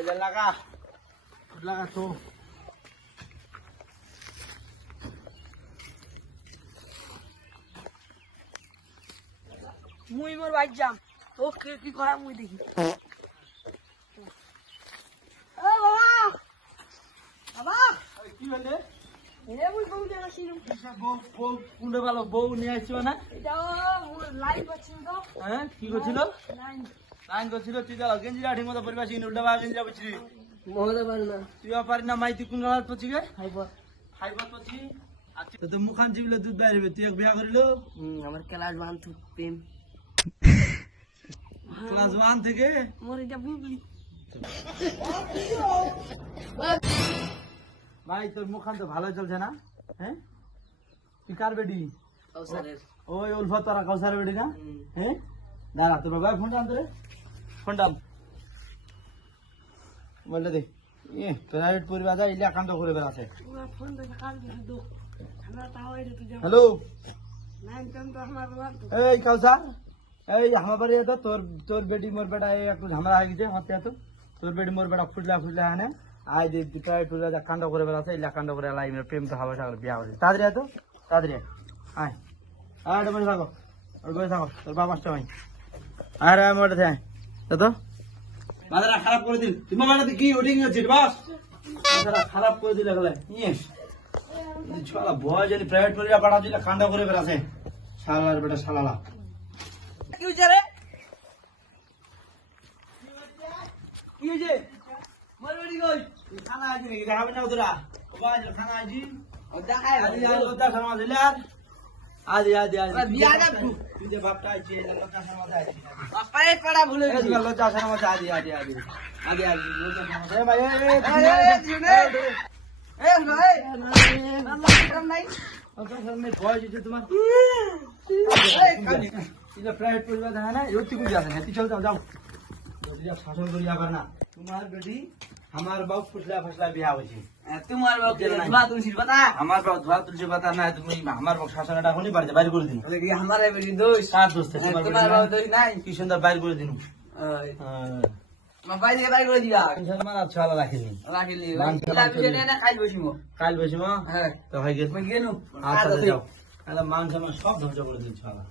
এটা লাগা লাগা তো মুই মোর বাইক যাম ও কি করা মুই দেখি এ বাবা বাবা কি হলে এ মুই বউ দেখাছি বউ কোনটা ভালো বউ নিয়ে আসছো না এটা লাইভ আছে তো হ্যাঁ কি করছিল লাইন লাইন করছিল তুই তো গেঞ্জিটা ঠিক মতো পরিবাসী উল্টা বা গেঞ্জিটা বুঝছিলি মহলে পারে না তুই পারি না মাই তুই কোন গালাত পড়ছি গে খাইবা খাইবার পড়ছি আচ্ছা তো মুখান চিবলে দুধ বাইরে তুই এক বিয়া করিল আমার ক্লাস ওয়ান টু প্রেম ক্লাস 1 থেকে মোর এটা বুবলি ভাই তোর মুখান তো ভালো চলছে না হ্যাঁ তুই কার বেডি কাউসারের ওই উলফত তোরা কাউসার বেডি না হ্যাঁ দাঁড়া তোর বাবা ফোনটা আনতে রে ফোনটা বললে দে প্রাইভেট পরিবার যা ইলা কাণ্ড করে বেড়াচ্ছে ফোন দেখে কাল দিছি তো আমরা তাও এটা তুই যাও হ্যালো নাইন টাইম তো আমার বাবা তো এই কাউসার এই আমার বাড়ি তো তোর তোর বেটি মোর বেটা একটু ঝামেলা হয়ে গেছে হাতে তো তোর বেটি মোর বেটা ফুটলা ফুটলা হানে আই যে প্রাইভেট পরিবার যা কাণ্ড করে বেড়াচ্ছে ইলা কাণ্ড করে লাই প্রেম তো হবে সাগর বিয়া হবে তাড়াতাড়ি আয় তো তাড়াতাড়ি আয় আয় বসে থাকো ওর বসে থাকো তোর বাবা আসছে ভাই আরে আমি ওটা আয় তো মাথাটা খারাপ করে দিল তুমি মাথাতে কি ওটিং হচ্ছে বাস মাথাটা খারাপ করে দিলে গেলে ইয়ে শালা বয় জানি প্রাইভেট পরিবার পাঠাচ্ছি কাণ্ড করে বেড়াচ্ছে শালার বেটা শালালা কি হইছে রে কি হয়েছে মোর বাড়ি কই খানা আছে নাকি দেখাবে না তোরা বাজ খানা আছে ও দেখাই আদি আদি লতা শর্মা দিলে আদি আদি আদি বিয়া না তুই যে বাপটা আছে লতা শর্মা আছে পায়ে পড়া ভুলে এই যে লতা শর্মা আদি আদি আদি আদি আদি লতা শর্মা এ ভাই এ ভাই আল্লাহ কাম নাই লতা শর্মা বয় যে তোমার এটা প্রাইভেট পরিবার দেখা না এর থেকে যাচ্ছে না চল যাও যাও যদিও শাসন করি আবার না তোমার বেটি আমার বাপ ফুসলা ফসলা বিয়া হয়েছে তোমার বাপ ধোয়া তুলসী পাতা আমার বাপ ধোয়া তুলছে পাতা না তুমি আমার বাপ শাসনটা এখনই বাড়িতে বাইর করে দিন বলে কি আমার বেটি দোষ কার দোস্ত তোমার বাপ দোষ নাই কি সুন্দর বাইর করে দিন মা বাইরে থেকে বাইরে করে দিবা আর ছালা রাখিনি রাখিলি না কাল বসিব কাল বসে মা হ্যাঁ তো হয়ে গেল মই গেলু আচ্ছা যাও তাহলে মান সম্মান সব ধ্বংস করে দিন ছালা